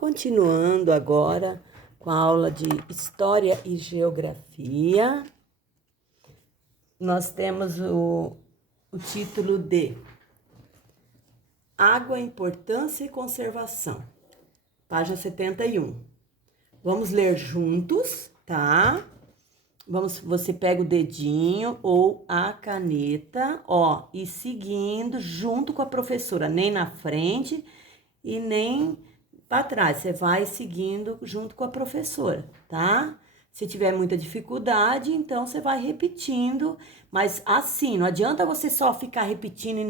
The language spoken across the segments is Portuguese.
Continuando agora com a aula de História e Geografia, nós temos o título de Água, Importância e Conservação, página 71. Vamos ler juntos, tá? Você pega o dedinho ou a caneta, e seguindo junto com a professora, nem na frente e nem para trás, você vai seguindo junto com a professora, tá? Se tiver muita dificuldade, então você vai repetindo, mas assim, não adianta você só ficar repetindo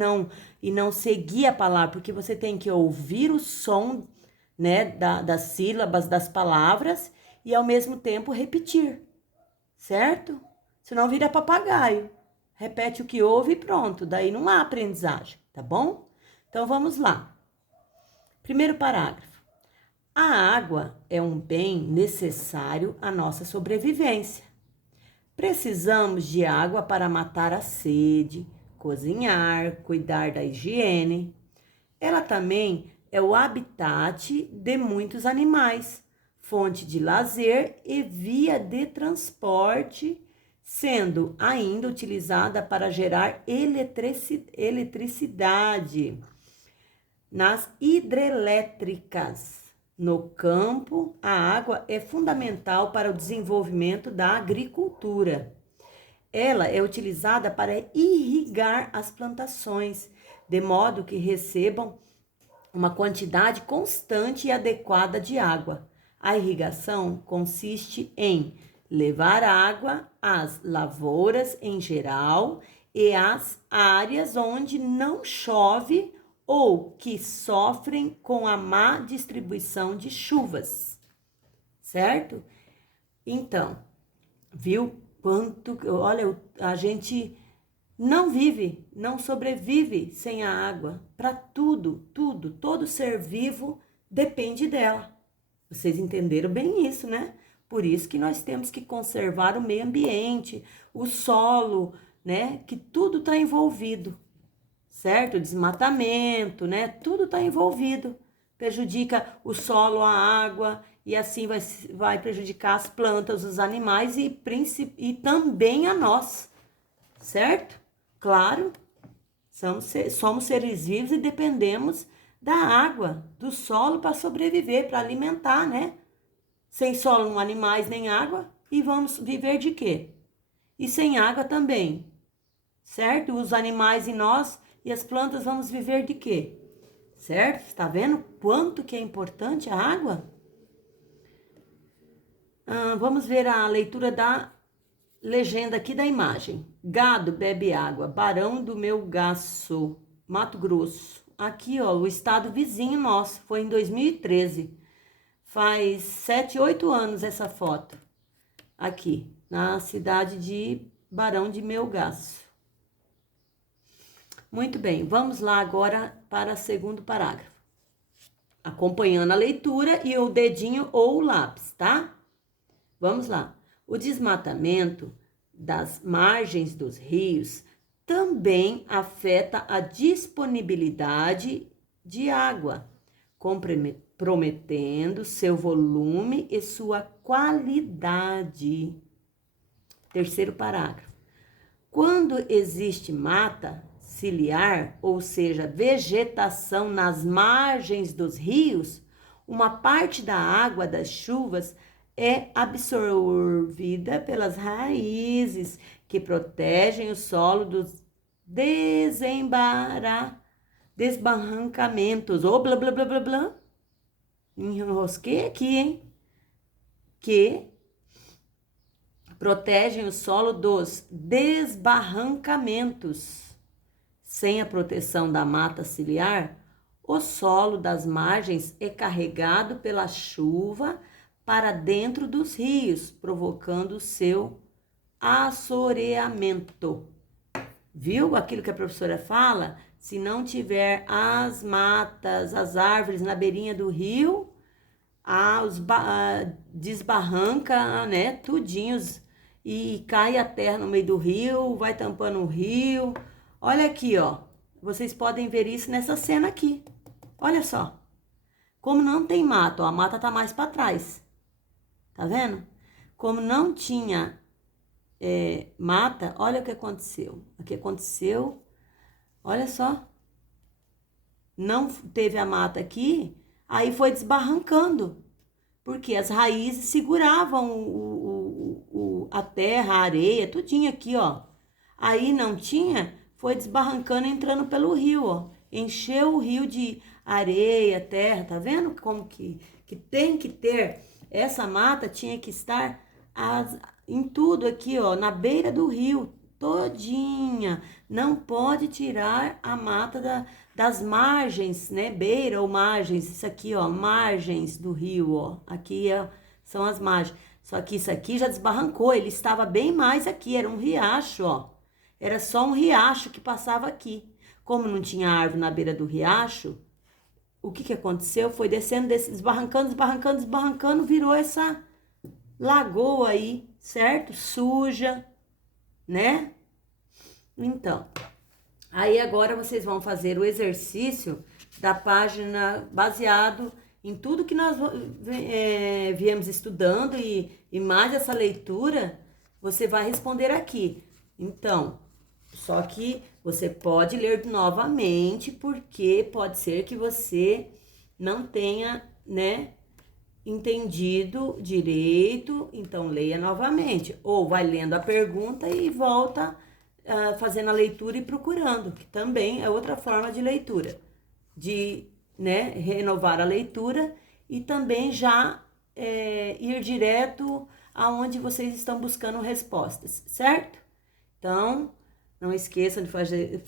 e não seguir a palavra, porque você tem que ouvir o som, né, das sílabas das palavras e ao mesmo tempo repetir, certo? Senão vira papagaio. Repete o que ouve e pronto, daí não há aprendizagem, tá bom? Então vamos lá. Primeiro parágrafo. A água é um bem necessário à nossa sobrevivência. Precisamos de água para matar a sede, cozinhar, cuidar da higiene. Ela também é o habitat de muitos animais, fonte de lazer e via de transporte, sendo ainda utilizada para gerar eletricidade nas hidrelétricas. No campo, a água é fundamental para o desenvolvimento da agricultura. Ela é utilizada para irrigar as plantações, de modo que recebam uma quantidade constante e adequada de água. A irrigação consiste em levar água às lavouras em geral e às áreas onde não chove ou que sofrem com a má distribuição de chuvas, certo? Então, viu quanto, olha, a gente não vive, não sobrevive sem a água. Para tudo, todo ser vivo depende dela. Vocês entenderam bem isso, né? Por isso que nós temos que conservar o meio ambiente, o solo, né? Que tudo está envolvido. Certo? Desmatamento, né? Tudo está envolvido. Prejudica o solo, a água, e assim vai prejudicar as plantas, os animais e também a nós, certo? Claro, somos seres vivos e dependemos da água, do solo para sobreviver, para alimentar, né? Sem solo, não há animais nem água, e vamos viver de quê? E sem água também, certo? Os animais e nós e as plantas vamos viver de quê? Certo? Está vendo quanto que é importante a água? Vamos ver a leitura da legenda aqui da imagem. Gado bebe água, Barão do Melgaço, Mato Grosso. Aqui, o estado vizinho nosso, foi em 2013. Faz 7, 8 anos essa foto. Aqui, na cidade de Barão de Melgaço. Muito bem, vamos lá agora para o segundo parágrafo. Acompanhando a leitura e o dedinho ou o lápis, tá? Vamos lá. O desmatamento das margens dos rios também afeta a disponibilidade de água, comprometendo seu volume e sua qualidade. Terceiro parágrafo. Quando existe mata ciliar, ou seja, vegetação nas margens dos rios, uma parte da água das chuvas é absorvida pelas raízes que protegem o solo dos desbarrancamentos. Blá, blá, blá, blá, blá. Enrosquei aqui, hein? Que protegem o solo dos desbarrancamentos. Sem a proteção da mata ciliar, o solo das margens é carregado pela chuva para dentro dos rios, provocando seu assoreamento. Viu aquilo que a professora fala? Se não tiver as matas, as árvores na beirinha do rio, desbarranca, né, tudinhos, e cai a terra no meio do rio, vai tampando o rio. Olha aqui, vocês podem ver isso nessa cena aqui. Olha só. Como não tem mata, ó, a mata tá mais para trás. Tá vendo? Como não tinha mata, olha o que aconteceu. O que aconteceu, olha só. Não teve a mata aqui, aí foi desbarrancando. Porque as raízes seguravam a terra, a areia, tudinho aqui, ó. Aí não tinha, foi desbarrancando, entrando pelo rio, ó. Encheu o rio de areia, terra, tá vendo como que tem que ter? Essa mata tinha que estar em tudo aqui, ó, na beira do rio, todinha. Não pode tirar a mata das margens, né? Beira ou margens, isso aqui, ó, margens do rio, ó. Aqui são as margens. Só que isso aqui já desbarrancou, ele estava bem mais aqui, era um riacho, ó. Era só um riacho que passava aqui. Como não tinha árvore na beira do riacho, o que aconteceu? Foi descendo, desbarrancando, desbarrancando, desbarrancando, virou essa lagoa aí, certo? Suja, né? Então, aí agora vocês vão fazer o exercício da página baseado em tudo que nós viemos estudando e mais essa leitura, você vai responder aqui. Então, só que você pode ler novamente, porque pode ser que você não tenha, né, entendido direito, então leia novamente. Ou vai lendo a pergunta e volta fazendo a leitura e procurando, que também é outra forma de leitura, de, né, renovar a leitura e também já ir direto aonde vocês estão buscando respostas, certo? Então, não esqueçam de fazer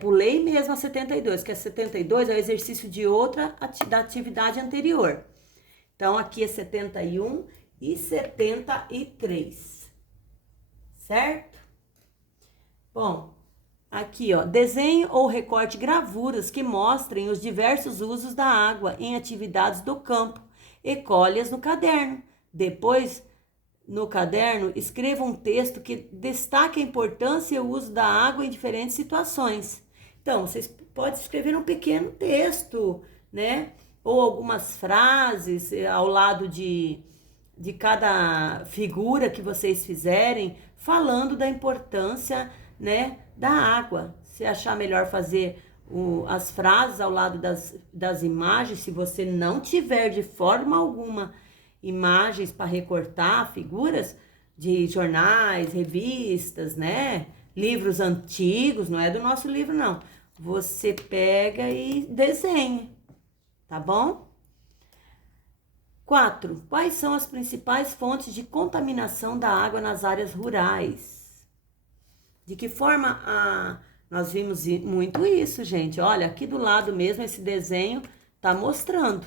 por lei mesmo a 72, que a 72 é o exercício de outra da atividade anterior. Então, aqui é 71 e 73, certo? Bom, aqui, ó, desenhe ou recorte gravuras que mostrem os diversos usos da água em atividades do campo e colhe-as no caderno. Depois, no caderno, escreva um texto que destaque a importância e o uso da água em diferentes situações. Então, vocês podem escrever um pequeno texto, né? Ou algumas frases ao lado de cada figura que vocês fizerem, falando da importância, né, da água. Se achar melhor fazer as frases ao lado das imagens, se você não tiver de forma alguma imagens para recortar figuras de jornais, revistas, né, livros antigos, não é do nosso livro não, você pega e desenha, tá bom? 4. Quais são as principais fontes de contaminação da água nas áreas rurais? De que forma nós vimos muito isso, gente? Olha, aqui do lado mesmo esse desenho tá mostrando.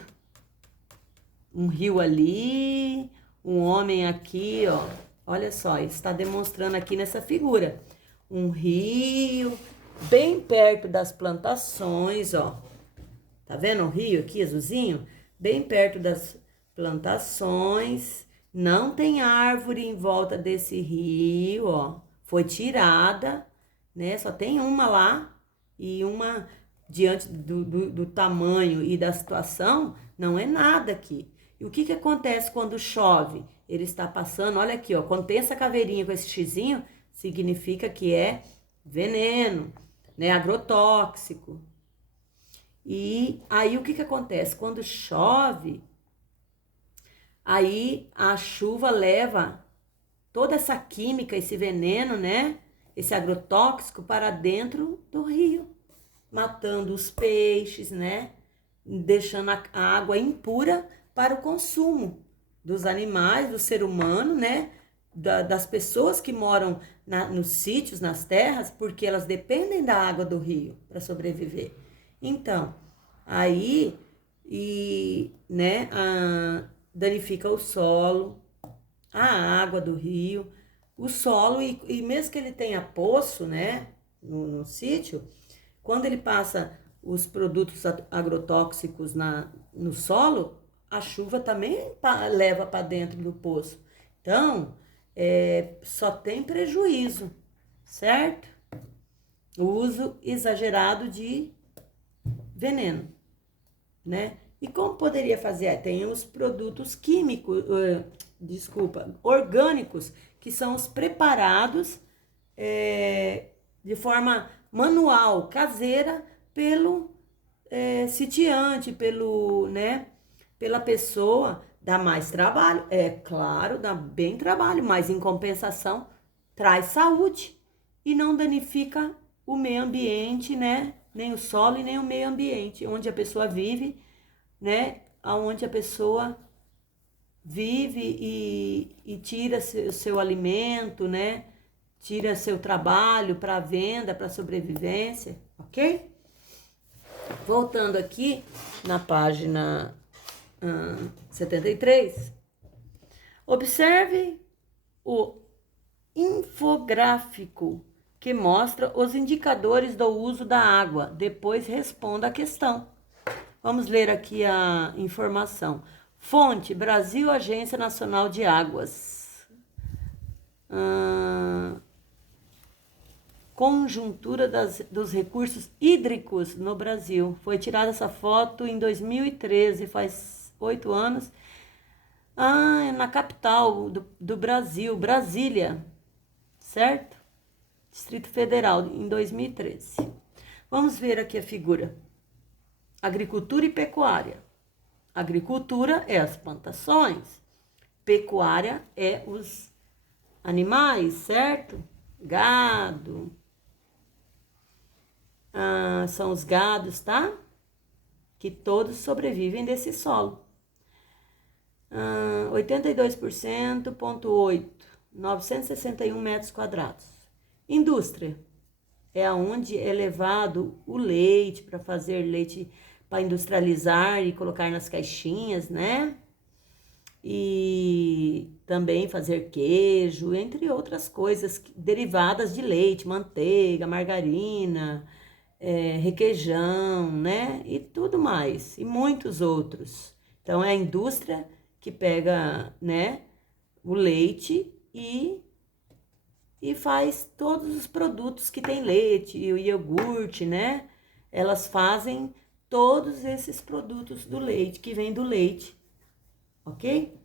Um rio ali, um homem aqui, ó. Olha só, ele está demonstrando aqui nessa figura. Um rio bem perto das plantações, ó. Tá vendo o rio aqui, azulzinho? Bem perto das plantações, não tem árvore em volta desse rio, ó, foi tirada, né, só tem uma lá, e uma, diante do tamanho e da situação, não é nada aqui. E o que acontece quando chove? Ele está passando, olha aqui, ó, quando tem essa caveirinha com esse xizinho, significa que é veneno, né, agrotóxico. E aí o que acontece? Quando chove, aí a chuva leva toda essa química, esse veneno, né? Esse agrotóxico para dentro do rio, matando os peixes, né? Deixando a água impura para o consumo dos animais, do ser humano, né? Das pessoas que moram nos sítios, nas terras, porque elas dependem da água do rio para sobreviver. Então, aí, né, danifica o solo, a água do rio, o solo, e mesmo que ele tenha poço, né, no sítio, quando ele passa os produtos agrotóxicos no solo, a chuva também leva para dentro do poço. Então, só tem prejuízo, certo? O uso exagerado de veneno, né? E como poderia fazer? Tem os produtos químicos, orgânicos, que são os preparados de forma manual, caseira, pelo sitiante, pela pessoa. Dá mais trabalho, é claro, dá bem trabalho, mas em compensação traz saúde e não danifica o meio ambiente, né? Nem o solo e nem o meio ambiente onde a pessoa vive, né? Onde a pessoa vive e tira seu alimento, né? Tira seu trabalho para venda, para sobrevivência, ok? Voltando aqui na página 73, observe o infográfico que mostra os indicadores do uso da água. Depois responda a questão. Vamos ler aqui a informação. Fonte: Brasil, Agência Nacional de Águas. Conjuntura dos recursos hídricos no Brasil. Foi tirada essa foto em 2013, faz 8 anos. Na capital do Brasil, Brasília, certo? Distrito Federal, em 2013. Vamos ver aqui a figura. Agricultura e pecuária. Agricultura é as plantações. Pecuária é os animais, certo? Gado. São os gados, tá? Que todos sobrevivem desse solo. 82,8%, 961 metros quadrados. Indústria é aonde é levado o leite para fazer leite, para industrializar e colocar nas caixinhas, né? E também fazer queijo, entre outras coisas derivadas de leite, manteiga, margarina, requeijão, né? E tudo mais, e muitos outros. Então, é a indústria que pega, né, o leite e faz todos os produtos que tem leite, e o iogurte, né? Elas fazem todos esses produtos do leite, que vem do leite, ok?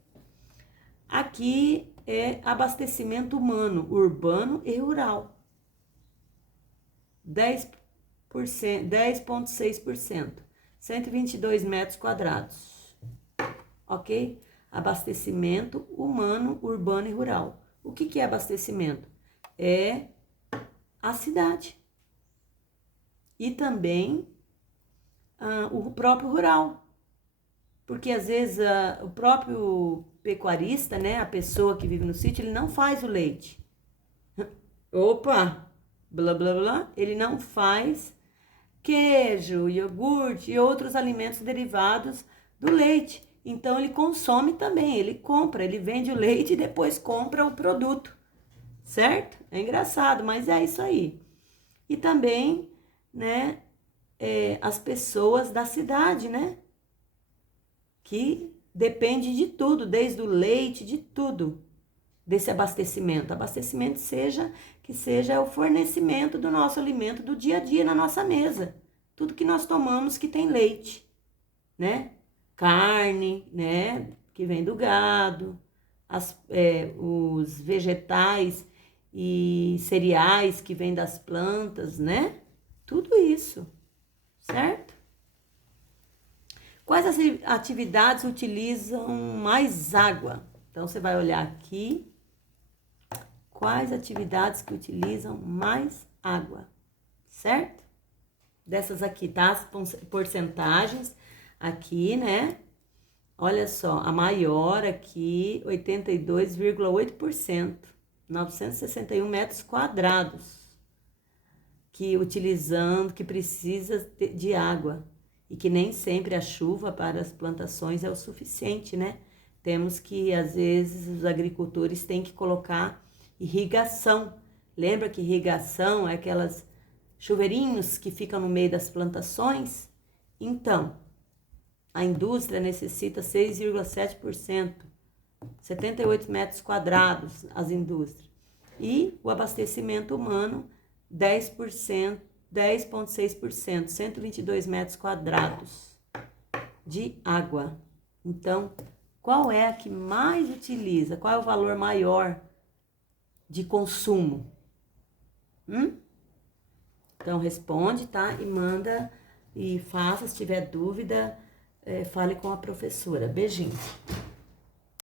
Aqui é abastecimento humano, urbano e rural. 10,6%, 122 metros quadrados, ok? Abastecimento humano, urbano e rural. O que é abastecimento? É a cidade. E também o próprio rural. Porque às vezes o próprio pecuarista, né, a pessoa que vive no sítio, ele não faz o leite. Opa, blá blá blá, ele não faz queijo, iogurte e outros alimentos derivados do leite. Então ele consome também, ele compra, ele vende o leite e depois compra o produto, certo? É engraçado, mas é isso aí. E também, né, as pessoas da cidade, né, que depende de tudo, desde o leite, de tudo, desse abastecimento. Abastecimento que seja o fornecimento do nosso alimento do dia a dia na nossa mesa. Tudo que nós tomamos que tem leite, né? Carne, né? Que vem do gado, os vegetais e cereais que vêm das plantas, né? Tudo isso, certo? Quais as atividades utilizam mais água? Então, você vai olhar aqui. Quais atividades que utilizam mais água, certo? Dessas aqui, tá? As porcentagens aqui, né? Olha só, a maior aqui, 82,8%, 961 metros quadrados, que precisa de água. E que nem sempre a chuva para as plantações é o suficiente, né? Temos que, às vezes, os agricultores têm que colocar irrigação. Lembra que irrigação é aquelas chuveirinhos que ficam no meio das plantações? Então, a indústria necessita 6,7%, 78 metros quadrados as indústrias. E o abastecimento humano, 10%, 10,6%, 122 metros quadrados. de água. Então, qual é a que mais utiliza? Qual é o valor maior de consumo? Então, responde, tá? E manda e faça, se tiver dúvida, fale com a professora. Beijinho.